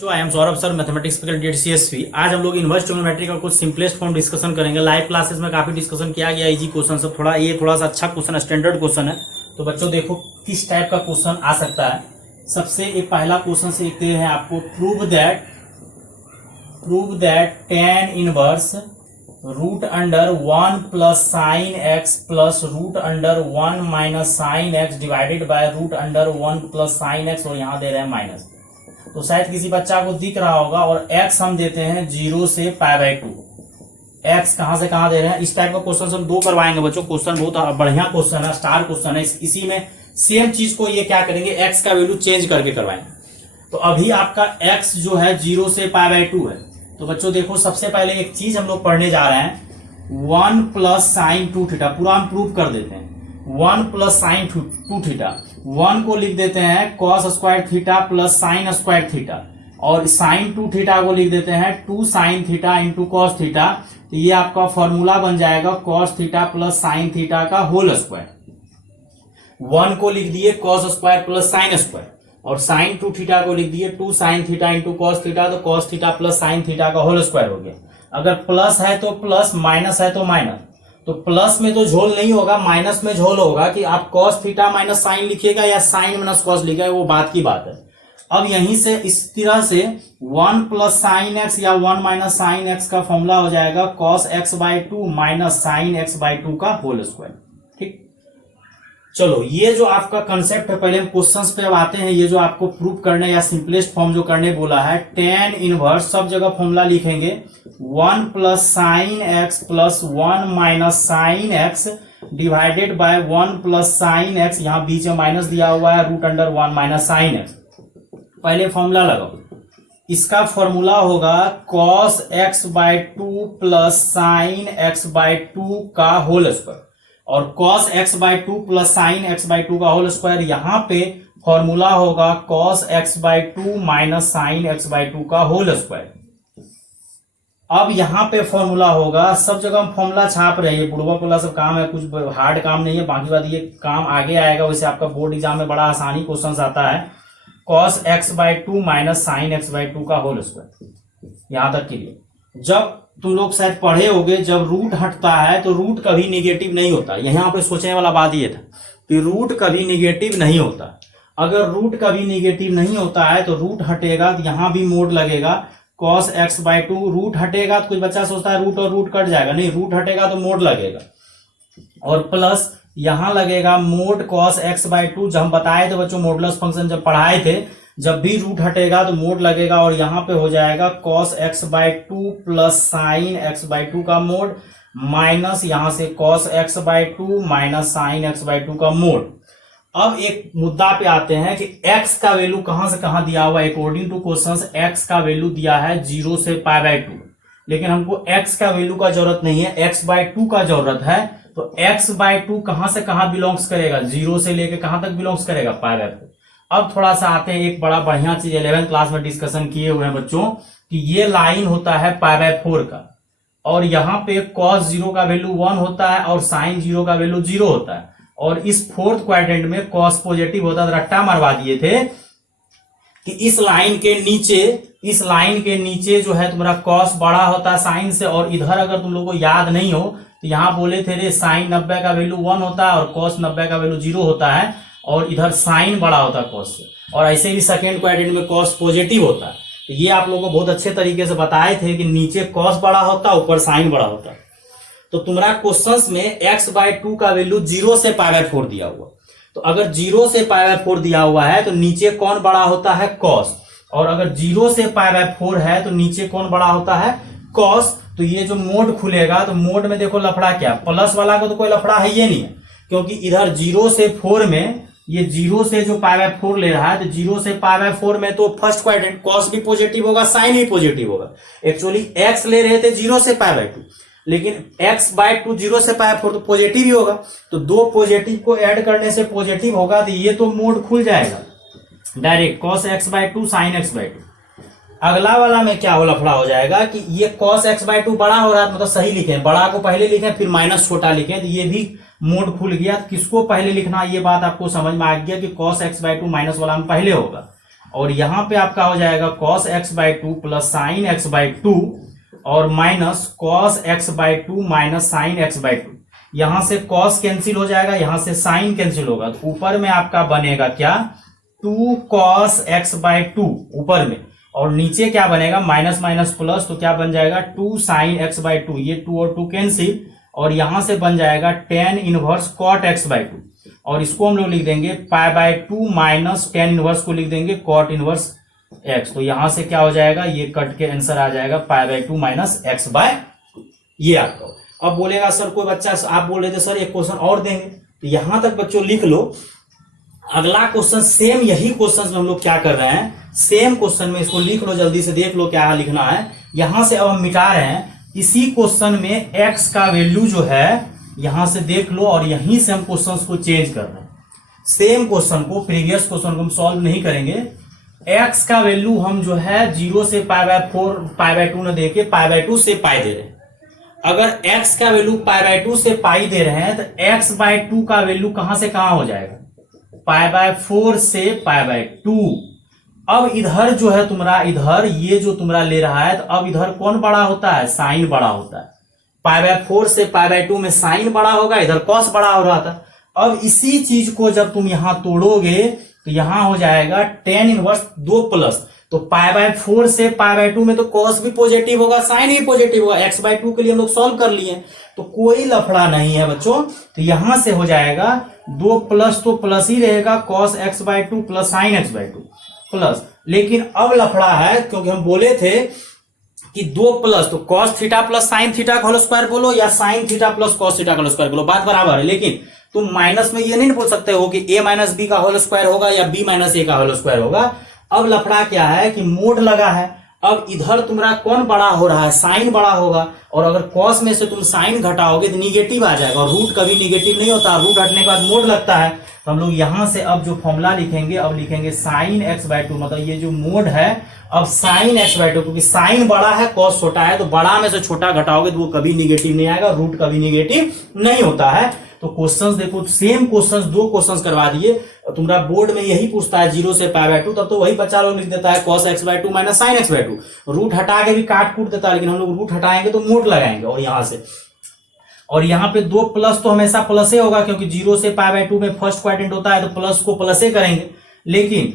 जो I am Saurabh sir, mathematics faculty CSP। आज हम लोग इनवर्स ट्रिग्नोमेट्री का कुछ सिंपलेस्ट फॉर्म डिस्कशन करेंगे। लाइव क्लासेस में काफी डिस्कशन किया गया इजी क्वेश्चन सब, थोड़ा सा अच्छा क्वेश्चन है, स्टैंडर्ड क्वेश्चन है। तो बच्चों देखो किस टाइप का क्वेश्चन आ सकता है। सबसे एक पहला क्वेश्चन से देखते हैं आपको, prove that tan inverse root under 1 plus sine X plus root under 1 minus sine X divided by root under 1 plus sine X, और यहाँ दे रहे हैं माइनस। तो शायद किसी बच्चा को दिख रहा होगा, और x हम देते हैं 0 से π/2। x कहां से कहां दे रहे हैं। इस टाइप का क्वेश्चन हम 2 करवाएंगे बच्चों। क्वेश्चन बहुत बढ़िया क्वेश्चन है, स्टार क्वेश्चन है। इसी में सेम चीज को ये क्या करेंगे, x का वैल्यू चेंज करके करवाएंगे। तो अभी आपका x जो है 0 से π/2 है। तो बच्चों देखो सबसे पहले एक चीज हम लोग पढ़ने जा रहे हैं, 1 प्लस साइन 2 थीटा। पूरा हम प्रूव कर देते हैं। 1 प्लस साइन 2 थीटा, 1 को लिख देते हैं cos square theta plus sine square theta, और साइन 2 थीटा को लिख देते हैं 2 sine theta into cos theta. तो ये आपका फॉर्मूला बन जाएगा cos theta plus sine theta का होल स्क्वायर। 1 को लिख दिए cos square plus sine square, और साइन 2 थीटा को लिख दिए 2 sine theta into cos theta. तो cos theta plus sine theta का होल स्क्वायर हो गया। अगर प्लस है तो प्लस, माइनस है तो माइनस। तो प्लस में तो झोल नहीं होगा, माइनस में झोल होगा। कि आप कॉस थीटा माइनस साइन लिखिएगा या साइन माइनस कॉस लिखिएगा, वो बात की बात है। अब यहीं से इस तरह से 1 प्लस साइन एक्स या 1 माइनस साइन एक्स का फॉर्मूला हो जाएगा cos x/2 minus sign x/2 का होल स्क्वायर। ठीक, चलो ये जो आपका कंसेप्ट है, पहले हम क्वेश्चंस पे अब आते हैं। ये जो आपको प्रूव करने या सिंपलेस्ट फॉर्म जो करने बोला है, tan इनवर्स सब जगह फॉर्मूला लिखेंगे 1 plus sine X plus 1 minus sine X divided by 1 plus sine X, यहां बीच में माइनस दिया हुआ है, root under 1 minus sine X. पहले फॉर्मूला लगाओ। इसका फॉर्मूला होगा cos x/2 plus sign x/2 का होल स्क्वायर, और cos x/2 plus sign x/2 का होल स्क्वायर। यहां पे फॉर्मूला होगा cos x/2 minus sign x/2 का होल स्क्वायर। अब यहां पे फॉर्मूला होगा, सब जगह हम फॉर्मूला छाप रहे हैं, बुढ़वा वाला सब काम है, कुछ हार्ड काम नहीं है। बाकी बात ये काम आगे आएगा, वैसे आपका बोर्ड एग्जाम में बड़ा आसानी क्वेश्चन आता है। cos x/2 minus sign x/2 का होल स्क्वायर। यहां तक के लिए जब तुम लोग शायद पढ़े होगे, जब रूट हटता है तो रूट कभी निगेटिव नहीं होता। यहाँ पे सोचने वाला बात ये था कि रूट कभी निगेटिव नहीं होता। अगर रूट कभी निगेटिव नहीं होता है तो रूट हटेगा तो यहाँ भी मोड लगेगा cos x/2। रूट हटेगा तो कुछ बच्चा सोचता है रूट और रूट कट जाएगा, नहीं, रूट हटेगा तो मोड लगेगा, और प्लस यहां लगेगा मोड cos x/2। जब हम बताए थे बच्चों मॉडुलस फंक्शन जब पढ़ाए थे, जब भी रूट हटेगा तो मोड लगेगा, और यहां पे हो जाएगा cos x/2 plus sign x/2 का मोड, माइनस यहां से cos x/2 minus sign x/2 का मोड। अब एक मुद्दा पे आते हैं कि x का वैल्यू कहां से कहां दिया हुआ है। अकॉर्डिंग टू क्वेश्चंस x का वैल्यू दिया है 0 से π/2, लेकिन हमको x का वैल्यू का जरूरत नहीं है, x/2 का जरूरत है। तो x/2 कहां से कहां बिलोंग्स करेगा, 0 से लेके कहां तक बिलोंग्स करेगा, π/2। अब थोड़ा सा आते हैं, एक बड़ा बढ़िया चीज 11th क्लास में डिस्कशन किए हुए हैं बच्चों, कि ये लाइन होता है π/4 का, और यहाँ पे cos 0 का वैल्यू 1 होता है और sin 0 का वैल्यू 0 होता है, और इस फोर्थ क्वाड्रेंट में cos पॉजिटिव होता है। रट्टा मरवा दिए थे कि इस लाइन के नीचे जो है तुम्हारा cos बड़ा होता है साइन से, और इधर अगर तुम लोग को याद नहीं हो तो यहाँ बोले थे रे साइन 90 का वैल्यू 1 होता है और cos 90 का वैल्यू 0 होता है, और इधर साइन बड़ा होता है cos से, और ऐसे भी सेकेंड क्वाड्रेंट में cos पॉजिटिव होता है। तो ये आप लोगों को बहुत अच्छे तरीके से बताए थे कि नीचे cos बड़ा होता है, ऊपर साइन बड़ा होता है। तो तुम्हारा क्वेश्चंस में x/2 का वैल्यू 0 से π/4 दिया हुआ। तो अगर 0 से π/4 दिया हुआ है तो नीचे कौन बड़ा होता है, cos, और अगर 0 से π/4 है तो नीचे कौन बड़ा होता है, cos। तो ये जो मोड खुलेगा, तो मोड में देखो लफड़ा क्या, प्लस वाला को तो कोई लफड़ा है ये नहीं है, क्योंकि इधर 0 से 4 में, ये 0 से जो π/4 ले रहा है, तो 0 से π/4 में तो फर्स्ट क्वाड्रेंट cos भी पॉजिटिव होगा, साइन भी पॉजिटिव होगा। एक्चुअली x ले रहे थे 0 से π/2, लेकिन x/2 0 से π/4 तो पॉजिटिव ही होगा। तो दो पॉजिटिव को ऐड करने से पॉजिटिव होगा, तो ये तो मोड खुल जाएगा direct cos x/2 sign x/2। अगला वाला में क्या हो लफड़ा हो जाएगा कि ये cos x/2 बड़ा हो रहा है, मतलब सही लिखें, बड़ा को पहले लिखें फिर माइनस छोटा लिखें, तो ये भी मोड खुल गया। किसको पहले लिखना, ये बात आपको समझ में आ गया कि cos x/2 माइनस वाला में पहले होगा। और यहाँ पे आपका हो जाएगा cos x by two plus sine x by two और minus cos x by two minus sine x by two. यहां से cos कैंसिल हो जाएगा, यहां से साइन कैंसिल होगा, तो ऊपर में आपका बनेगा क्या 2 cos x बाई टू ऊपर में, और नीचे क्या बनेगा माइनस माइनस प्लस, तो क्या बन जाएगा 2 साइन एक्स बाई टू, ये 2 और 2 कैंसिल, और यहां से बन जाएगा tan inverse cot x by two, और इसको हम लोग लिख देंगे पाई by two minus tan inverse को लिख देंगे cot इनवर्स x। तो यहां से क्या हो जाएगा, ये कट के आंसर आ जाएगा pi by two minus X by, ये आपका। अब बोलेगा सर कोई बच्चा, आप बोल रहे थे सर एक क्वेश्चन और देंगे, तो यहां तक बच्चों लिख लो। अगला क्वेश्चन सेम यही क्वेश्चन में हम लोग क्या कर रहे हैं, सेम क्वेश्चन में इसको लिख लो, जल्दी से देख लो क्या लिखना है। यहां से अब हम मिटा रहे हैं, इसी क्वेश्चन में x का वैल्यू जो है यहां से देख लो, और यहीं से हम क्वेश्चन को चेंज कर रहे हैं। सेम क्वेश्चन को, प्रीवियस क्वेश्चन को हम सॉल्व नहीं करेंगे। x का वैल्यू हम जो है 0 से पाई बाय 4 पाई बाय 2 न दे के पाई बाय 2 से पाई दे रहे हैं। अगर x का वैल्यू पाई बाय 2 से पाई दे रहे हैं तो x बाय 2 का वैल्यू कहां से कहां हो जाएगा, पाई बाय 4 से पाई बाय 2। अब इधर जो है तुम्हारा, इधर ये जो तुम्हारा ले रहा है, तो अब इधर कौन बड़ा होता है, साइन बड़ा होता है। पाई बाय 4 से पाई बाय 2 में साइन बड़ा होगा, इधर कॉस बड़ा हो रहा था। अब इसी चीज को जब तुम यहां तोड़ोगे तो यहां हो जाएगा tan इनवर्स 2 प्लस, तो पाई बाय 4 से पाई बाय 2 में तो cos भी पॉजिटिव होगा, साइन भी पॉजिटिव होगा, x बाय 2 के लिए हम लोग सॉल्व कर लिए, तो कोई लफड़ा नहीं है बच्चों। तो यहां से हो जाएगा 2 प्लस, तो प्लस ही रहेगा cos x by 2 plus sine X by 2 plus. लेकिन अब लफड़ा है, क्योंकि हम बोले थे कि 2 प्लस, तो cos theta plus sine theta का होल स्क्वायर बोलो या sine theta plus cos theta का होल स्क्वायर बोलो, बात बराबर है। लेकिन तुम माइनस में ये नहीं बोल सकते हो कि a माइनस बी का होल स्क्वायर होगा या b माइनस ए का होल स्क्वायर होगा। अब लफड़ा क्या है कि मोड लगा है, अब इधर तुम्हारा कौन बड़ा हो रहा है, साइन बड़ा होगा, और अगर कॉस में से तुम साइन घटाओगे तो निगेटिव आ जाएगा, और रूट कभी निगेटिव नहीं होता, रूट हटने के बाद मोड लगता है। तो हम लोग यहां से अब जो फॉर्मूला लिखेंगे, अब लिखेंगे साइन एक्स बाय टू, मतलब ये जो मोड है अब साइन एक्स बाय टू, क्योंकि साइन बड़ा है कॉस छोटा है, तो बड़ा में से छोटा घटाओगे तो वो कभी निगेटिव नहीं आएगा, रूट कभी निगेटिव नहीं होता है। तो क्वेश्चंस देखो, सेम क्वेश्चंस 2 क्वेश्चंस करवा दिए, तुम्हारा बोर्ड में यही पूछता है 0 से पाई बाय 2, तब तो वही बच्चा लोग लिख देता है cos x by 2 minus sine X by 2, root हटा के भी काट कूट देता है, लेकिन हम लोग रूट हटाएंगे तो मोड लगाएंगे, और यहां से, और यहाँ पे 2 प्लस तो हमेशा प्लस ही होगा, क्योंकि 0 से पाई बाय 2 में फर्स्ट क्वाड्रेंट होता है, तो प्लस को प्लस ही करेंगे। लेकिन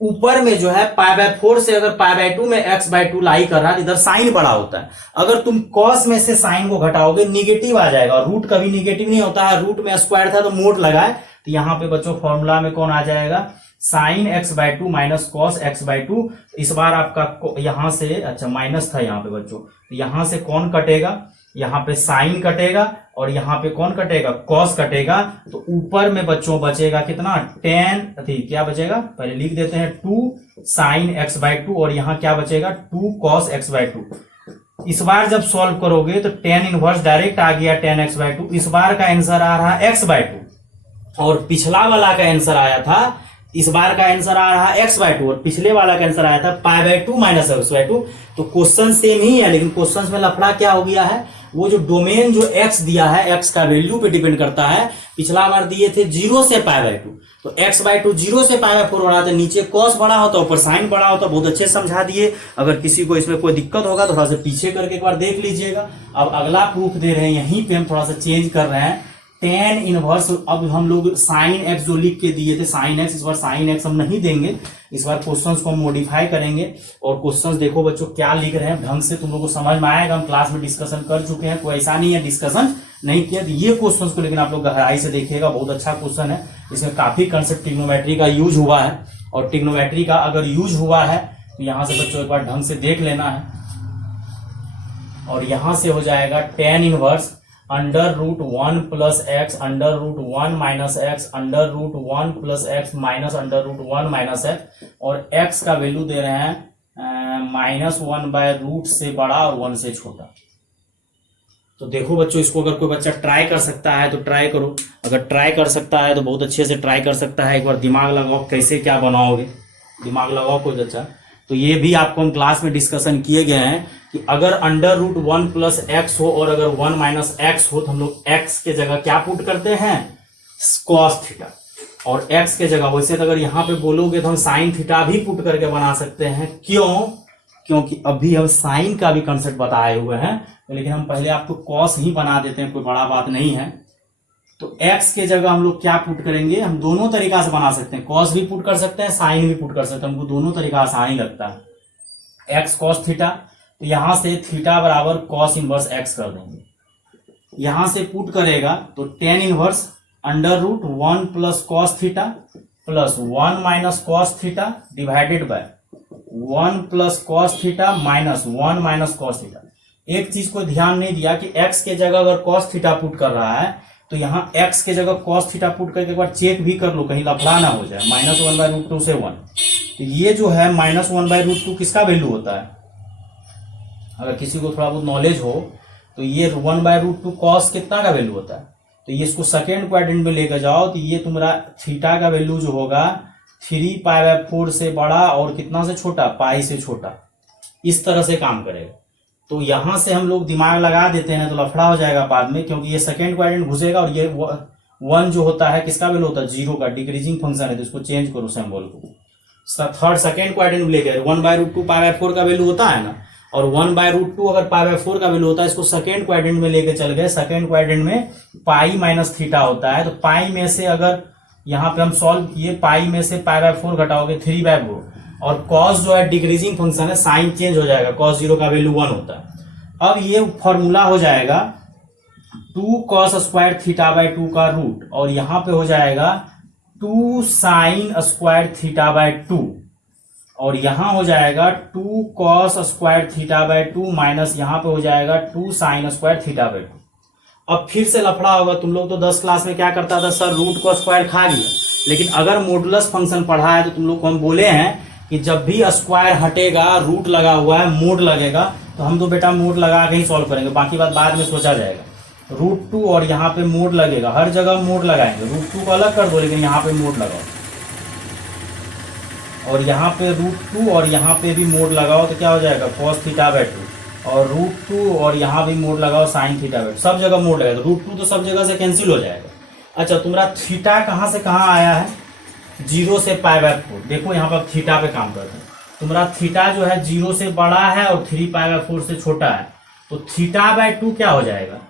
ऊपर में जो है पाई बाय 4 से अगर पाई बाय 2 में x बाय 2 लाई कर रहा है, इधर साइन बड़ा होता है, अगर तुम cos में से साइन को घटाओगे निगेटिव आ जाएगा, रूट कभी निगेटिव नहीं होता है, रूट में स्क्वायर था तो मोड लगाए, तो यहाँ पे बच्चों फॉर्मूला में कौन आ जाएगा, sine X by 2 minus cos X by 2। इस बार आपका यहां से, अच्छा माइनस था यहाँ पे बच्चों, तो यहां से कौन कटेगा, यहाँ पे साइन कटेगा, और यहाँ पे कौन कटेगा, कॉस कटेगा, तो ऊपर में बच्चों बचेगा कितना, tan, क्या बचेगा, पहले लिख देते हैं 2 साइन एक्स बाय 2, और यहाँ क्या बचेगा 2 कॉस एक्स बाय 2। इस बार जब सॉल्व करोगे तो tan इनवर्स डायरेक्ट आ गया tan x बाय 2। इस बार का आंसर आ रहा है x बाय 2, और पिछला वाला का आंसर आया था, इस बार का आंसर आ रहा है x बाय 2, और पिछले वाला का आंसर आया था pi by 2 minus X by 2। तो क्वेश्चन सेम ही है, लेकिन क्वेश्चन में लफड़ा क्या हो गया है, वो जो डोमेन जो x दिया है, x का वैल्यू पे डिपेंड करता है। पिछला बार दिए थे 0 से पाई बाय 2, तो x बाय 2 0 से पाई बाय 4 हो रहा था, नीचे cos बड़ा होता, ऊपर साइन बड़ा होता। बहुत अच्छे समझा दिए, अगर किसी को इसमें कोई दिक्कत होगा तो थोड़ा सा पीछे करके एक बार देख लीजिएगा। अब अगला प्रूफ दे रहे हैं, यहीं पे हम थोड़ा सा चेंज कर रहे हैं, tan इनवर्स। अब हम लोग साइन एक्स जो लिख के दिए थे साइन एक्स, इस बार साइन एक्स हम नहीं देंगे, इस बार क्वेश्चंस को हम मॉडिफाई करेंगे। और क्वेश्चंस देखो बच्चों क्या लिख रहे हैं, ढंग से तुम लोग को समझ में आएगा, हम क्लास में डिस्कशन कर चुके हैं, कोई ऐसा नहीं है डिस्कशन नहीं किया। तो ये क्वेश्चंस को लेकिन आप लोग गहराई से देखिएगा, बहुत अच्छा क्वेश्चन है, इसमें काफी कंसेप्ट ट्रिग्नोमेट्री का यूज हुआ है, और ट्रिग्नोमेट्री का अगर यूज हुआ है तो यहाँ से बच्चों एक बार ढंग से देख लेना है। और यहां से हो जाएगा tan inverse under root 1 plus X under root 1 minus X under root 1 plus X minus under root 1 minus X, और एक्स का वैल्यू दे रहे हैं -1 बाय रूट से बड़ा और 1 से छोटा। तो देखो बच्चों, इसको अगर कोई बच्चा ट्राई कर सकता है तो ट्राई करो, अगर ट्राई कर सकता है तो बहुत अच्छे से ट्राई कर सकता है। एक बार दिमाग लगाओ कैसे क्या बनाओगे, दिमाग लगाओ कोई अच्छा। तो ये भी आपको हम क्लास में डिस्कशन किए गए हैं कि अगर अंडर रूट 1 प्लस एक्स हो और अगर 1 माइनस एक्स हो, तो हम लोग एक्स के जगह क्या पुट करते हैं, cos थीटा, और x के जगह, वैसे तो अगर यहाँ पे बोलोगे तो हम साइन थीटा भी पुट करके बना सकते हैं। क्यों? क्योंकि अभी हम साइन का भी कंसेप्ट बताए हुए हैं, लेकिन हम पहले आपको कॉस ही बना देते हैं, कोई बड़ा बात नहीं है। तो x के जगह हम लोग क्या पुट करेंगे, हम दोनों तरीका से बना सकते हैं, कॉस भी पुट कर सकते हैं, साइन भी पुट कर सकते हैं, हमको दोनों तरीका आसान ही लगता है। x कॉस थीटा, तो यहां से थीटा बराबर कॉस इनवर्स x कर देंगे। यहां से पुट करेगा तो tan inverse under root 1 plus cos theta plus 1 minus cos theta divided by 1 plus cos theta minus 1 minus cos theta. एक चीज को ध्यान नहीं दिया कि x के जगह अगर कॉस थीटा पुट कर रहा है तो यहाँ x के जगह कॉस थीटा पुट करके एक बार चेक भी कर लो, कहीं लफड़ा ना हो जाए। -1/√2 से 1, तो ये जो है -1/√2 किसका वैल्यू होता है? अगर किसी को थोड़ा बहुत नॉलेज हो तो ये 1/√2 कॉस कितना का वैल्यू होता है? तो ये इसको सेकेंड क्वाड्रेंट में लेकर जाओ तो ये तुम्हारा थीटा का वैल्यू जो होगा 3π/4 से बड़ा और कितना से छोटा, पाई से छोटा। इस तरह से काम करेगा। तो यहां से हम लोग दिमाग लगा देते हैं तो लफड़ा हो जाएगा बाद में, क्योंकि ये सेकेंड क्वाड्रेंट घुसेगा और ये 1 जो होता है किसका वैल्यू होता है, 0 का। डिक्रीजिंग फंक्शन है तो इसको चेंज करो सिंबल को। थर्ड सेकेंड क्वाड्रेंट में लेकर 1/√2 π/4 का वैल्यू होता है ना, और 1/√2 अगर π/4 का वैल्यू होता है, इसको सेकेंड क्वाड्रेंट में लेके चल गए। सेकेंड क्वाड्रेंट में पाई माइनस थीटा होता है, तो पाई में से अगर यहाँ पे हम सॉल्व किए, पाई में से π/4 घटाओगे 3/4, और कॉस जो है डिक्रीजिंग फंक्शन है, साइन चेंज हो जाएगा, cos 0 का वैल्यू 1 होता है। अब ये फॉर्मूला हो जाएगा 2 cos स्क्वायर θ/2 का रूट, और यहाँ पे हो जाएगा 2 sin स्क्वायर θ/2, और यहां हो जाएगा 2 cos स्क्वायर θ/2 माइनस यहाँ पे हो जाएगा 2 sin स्क्वायर θ/2। अब फिर से लफड़ा होगा। तुम लोग तो 10 क्लास में क्या करता था, सर रूट को स्क्वायर खा गया। लेकिन अगर मॉडुलस फंक्शन पढ़ा है तो तुम लोग को हम बोले हैं कि जब भी स्क्वायर हटेगा, रूट लगा हुआ है, मोड लगेगा, तो हम तो बेटा मोड लगा के ही सॉल्व करेंगे, बाकी बात बाद में सोचा जाएगा। √2 और यहाँ पे मोड लगेगा, हर जगह मोड लगाएंगे। √2 को अलग कर दो, लेकिन यहाँ पे मोड लगाओ, और यहाँ पे √2 और यहाँ पे भी मोड लगाओ तो क्या हो जाएगा, cos θ/2, और √2 और यहाँ भी मोड लगाओ sin θ/2, सब जगह मोड लगाएगा। √2 तो सब जगह से कैंसिल हो जाएगा। अच्छा, तुम्हारा थीटा कहाँ से कहाँ आया है, 0 से π/4। देखो यहाँ पर थीटा पे काम करते हैं। तुम्हारा थीटा जो है 0 से बड़ा है और 3π/4 से छोटा है, तो θ/2 क्या हो जाएगा,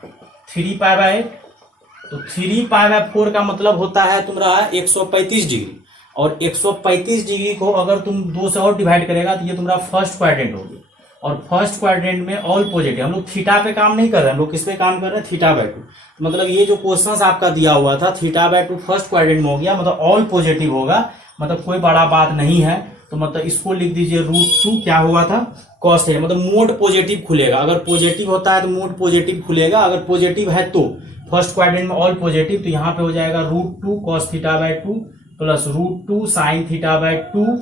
3π/8। तो 3π/4 का मतलब होता है तुम्हारा 135 डिग्री, और 135 डिग्री को अगर तुम 2 से और डिवाइड करेगा तो ये तुम्हारा फर्स्ट क्वाड्रेंट होगी, और फर्स्ट क्वाड्रेंट में ऑल पॉजिटिव। हम लोग थीटा पे काम नहीं कर रहे हैं, हम लोग किस पे काम कर रहे हैं, θ/2। मतलब ये जो क्वेश्चन आपका दिया हुआ था θ/2 फर्स्ट क्वाड्रेंट में हो गया, मतलब ऑल पॉजिटिव होगा, मतलब कोई बड़ा बात नहीं है। तो मतलब इसको लिख दीजिए √2 क्या हुआ था, cos है, मतलब मोड पॉजिटिव खुलेगा। अगर पॉजिटिव होता है तो मोड पॉजिटिव खुलेगा, अगर पॉजिटिव है तो फर्स्ट क्वाड्रेंट में ऑल पॉजिटिव, तो यहाँ पे हो जाएगा √2 cos θ/2 प्लस √2 sin θ/2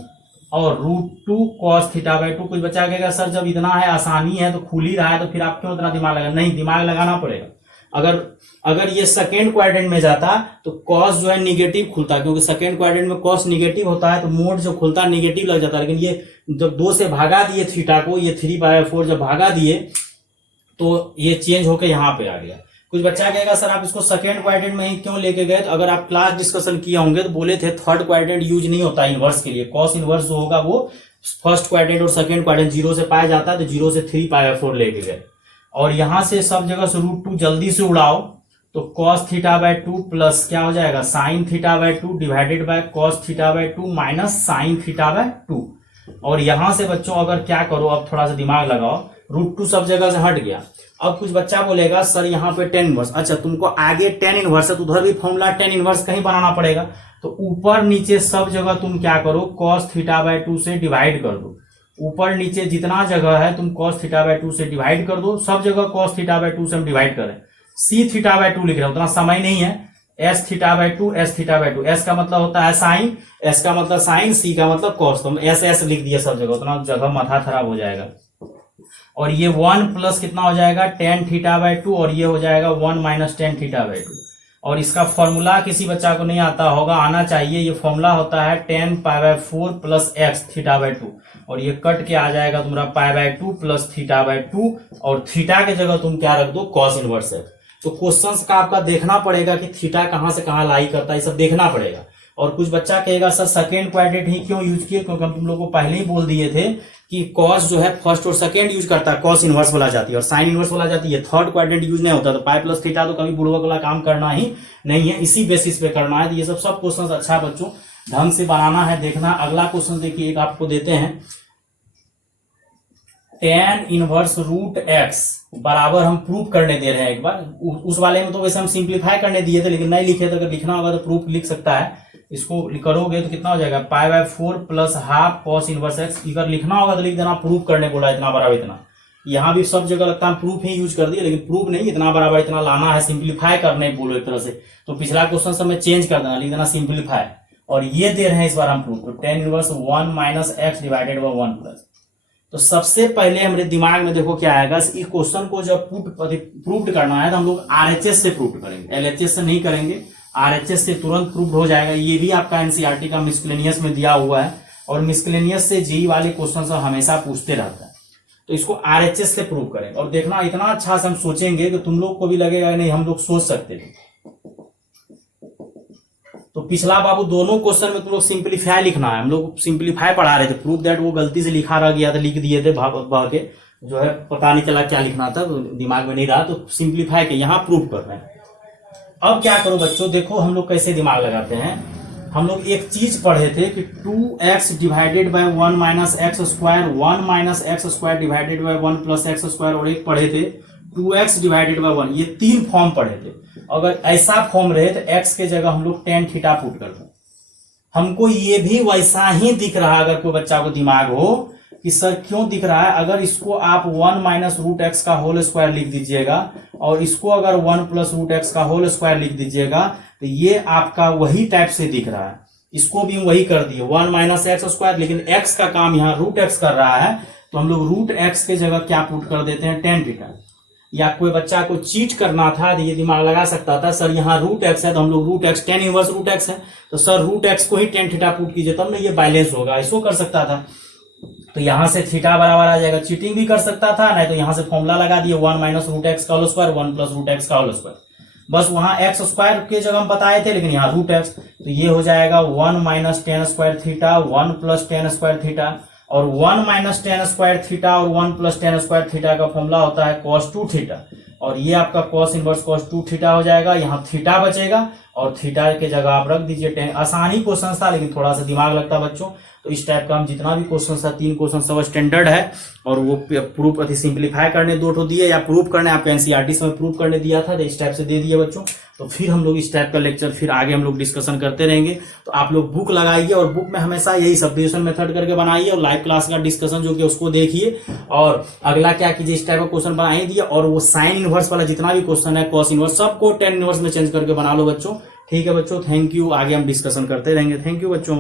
और √2 cos θ/2। कुछ बच्चा कहेगा सर जब इतना है, आसानी है तो खुल ही रहा है, तो फिर आप क्यों इतना दिमाग लगा? नहीं, दिमाग लगाना पड़ेगा। अगर ये सेकेंड क्वाड्रेंट में जाता तो cos जो है निगेटिव खुलता, क्योंकि सेकेंड क्वाड्रेंट में cos निगेटिव होता है तो मोड जो खुलता निगेटिव लग जाता। लेकिन ये जब 2 से भागा दिए थीटा को, ये 3/4 जब भागा दिए तो ये चेंज होकर यहाँ पे आ गया। कुछ बच्चा कहेगा सर आप इसको सेकेंड क्वाड्रेंट में ही क्यों लेके गए? तो अगर आप क्लास डिस्कशन किए होंगे तो बोले थे थर्ड क्वाड्रेंट यूज नहीं होता इनवर्स के लिए। कॉस इनवर्स जो होगा वो फर्स्ट क्वाड्रेंट और सेकेंड क्वाड्रेंट 0 से पाया जाता है, तो 0 से 3π/4 लेके गए। और यहां से सब जगह से √2 जल्दी से उड़ाओ, तो cos θ/2 प्लस क्या हो जाएगा, sin θ/2 divided by cos θ/2 minus sin θ/2। और यहां से बच्चों अगर क्या करो, अब थोड़ा सा दिमाग लगाओ, √2 सब जगह से हट गया। अब कुछ बच्चा बोलेगा सर यहाँ पे tan इनवर्स, अच्छा तुमको आगे tan इनवर्स है तो उधर भी फॉर्मूला tan इनवर्स कहीं बनाना पड़ेगा, तो ऊपर नीचे सब जगह तुम क्या करो, cos θ/2 से डिवाइड कर दो। ऊपर नीचे जितना जगह है तुम cos θ/2 से डिवाइड कर दो, सब जगह cos θ/2 से हम डिवाइड करें। c θ/2 लिख रहे हैं, उतना समय नहीं है। s θ/2 s θ/2, s का मतलब होता है साइन, s का मतलब साइन, c का मतलब cos, तो हम s लिख दिया सब जगह, उतना जगह माथा खराब हो जाएगा। और ये 1 प्लस कितना हो जाएगा, tan θ/2, और ये हो जाएगा 1 माइनस tan θ/2। और इसका फॉर्मूला किसी बच्चा को नहीं आता होगा, आना चाहिए। ये फॉर्मूला होता है tan π/4 प्लस x θ/2, और ये कट के आ जाएगा तुम्हारा π/2 प्लस θ/2, और थीटा के जगह तुम क्या रख दो, cos इनवर्स है। तो क्वेश्चंस का आपका देखना पड़ेगा कि थीटा कहां से कहां लाई करता है, ये सब देखना पड़ेगा। और कुछ बच्चा कहेगा सर सेकेंड क्वाड्रेंट ही क्यों यूज किए, क्योंकि हम तुम लोग को पहले ही बोल दिए थे कि कॉस जो है फर्स्ट और सेकेंड यूज करता है, कॉस इनवर्स वाला जाती है और साइन इनवर्स वाला जाती है, थर्ड क्वाड्रेंट यूज नहीं होता। तो पाई प्लस थीटा तो कभी बुड़बक वाला काम करना ही नहीं है, इसी बेसिस पे करना है। तो ये सब क्वेश्चन अच्छा बच्चों ढंग से बनाना है, देखना। अगला क्वेश्चन देखिए, एक आपको देते हैं tan इनवर्स रूट एक्स बराबर हम प्रूफ करने दे रहे हैं। एक बार उस वाले में तो वैसे हम सिंप्लीफाई करने दिए थे, लेकिन नहीं लिखे थे। अगर लिखना होगा तो प्रूफ लिख सकता है। इसको करोगे तो कितना हो जाएगा, pi by 4 plus half cos inverse x. अगर लिखना होगा तो लिख देना प्रूफ करने बोला, इतना बराबर इतना। यहाँ भी सब जगह लगता है प्रूफ ही यूज कर दिए, लेकिन प्रूफ नहीं, इतना बराबर इतना लाना है, सिंप्लीफाई करने बोलो एक तरह से। तो पिछला क्वेश्चन से हमें चेंज कर देना, लिख देना सिंप्लीफाई। और ये दे रहे हैं इस बार हम प्रूफ, तो tan inverse 1 minus x divided by 1 plus. तो सबसे पहले हमारे दिमाग में देखो क्या आएगा, इस क्वेश्चन को जब प्रूफ करना है तो हम लोग आरएचएस से प्रूफ करेंगे, एलएचएस से नहीं करेंगे। आरएचएस से तुरंत प्रूफ हो जाएगा। ये भी आपका एनसीईआरटी का मिसलेनियस में दिया हुआ है, और मिसलेनियस से जी वाले क्वेश्चन से हमेशा पूछते रहता है। तो इसको आरएचएस से प्रूफ करेंगे, और देखना इतना अच्छा से हम सोचेंगे कि तुम लोग को भी लगेगा नहीं हम लोग सोच सकते थे। तो पिछला बाबू दोनों क्वेश्चन में तुम लोग सिंप्लीफाई लिखना है, हम लोग सिंप्लीफाई पढ़ा रहे थे। प्रूफ दैट वो गलती से लिखा रह गया था, लिख दिए थे भाग के, जो है पता नहीं चला क्या लिखना था, दिमाग में नहीं रहा, तो सिंप्लीफाई के यहाँ प्रूफ कर रहे हैं। अब क्या करो बच्चों, देखो हम लोग कैसे दिमाग लगाते हैं। हम लोग एक चीज पढ़े थे कि 2x divided by 1 minus x square, 1 minus x square divided by 1 plus x square, और एक पढ़े थे 2x डिवाइडेड बाय 1। ये 3 फॉर्म पढ़े थे। अगर ऐसा फॉर्म रहे तो x के जगह हम लोग tan थीटा पुट कर दें। हमको ये भी वैसा ही दिख रहा, अगर कोई बच्चा को दिमाग हो कि सर क्यों दिख रहा है, अगर इसको आप 1 माइनस रूट एक्स का होल स्क्वायर लिख दीजिएगा, और इसको अगर 1 प्लस रूट एक्स का होल स्क्वायर लिख दीजिएगा, तो ये आपका वही टाइप से दिख रहा है। इसको भी वही कर दिए 1 माइनस एक्स स्क्वायर, लेकिन x का काम यहाँ रूट एक्स कर रहा है, तो हम लोग रूट एक्स के जगह क्या पुट कर देते हैं, tan थीटा। या कोई बच्चा को चीट करना था तो ये दिमाग लगा सकता था, सर यहाँ रूट एक्स है तो हम लोग root X, tan inverse root X है तो सर रूट एक्स को ही tan थीटा पुट कीजिए, तब ना ये बैलेंस होगा। इसको कर सकता था, तो यहां से थीटा बराबर आ जाएगा। चीटिंग भी कर सकता था, नहीं तो यहां से फॉर्मूला लगा दिए 1 माइनस रूट एक्स का whole square, 1 plus root X का होल स्क्वायर। बस वहां एक्स स्क्वायर के जगह हम बताए थे, लेकिन यहाँ रूट एक्स, तो ये हो जाएगा 1 minus ten square theta, 1 plus ten square theta. और 1 माइनस टेन स्क्वायर थीटा और 1 प्लस टेन स्क्वायर थीटा का फॉर्मूला होता है cos 2 थीटा, और ये आपका cos इनवर्स cos 2 थीटा हो जाएगा। यहाँ थीटा बचेगा और थीटा के जगह आप रख दीजिए tan। आसानी क्वेश्चन था, लेकिन थोड़ा सा दिमाग लगता बच्चों। तो इस टाइप का हम जितना भी क्वेश्चन था, 3 क्वेश्चन सब स्टैंडर्ड है, और वो प्रूफ सिंप्लीफाई करने 2 ठो दिए, या प्रूफ करने आपको एनसीईआरटी में प्रूफ करने दिया था, तो इस टाइप से दे दिए बच्चों। तो फिर हम लोग इस टाइप का लेक्चर फिर आगे हम लोग डिस्कशन करते रहेंगे। तो आप लोग बुक लगाइए, और बुक में हमेशा यही सब्स्टिट्यूशन मेथड करके बनाइए, और लाइव क्लास का डिस्कशन जो कि उसको देखिए, और अगला क्या कीजिए, इस टाइप का क्वेश्चन बनाइए दिए, और वो साइन इनवर्स वाला जितना भी क्वेश्चन है, कॉस इनवर्स, सबको tan इनवर्स में चेंज करके बना लो बच्चों। ठीक है बच्चों, थैंक यू। आगे हम डिस्कशन करते रहेंगे। थैंक यू बच्चों।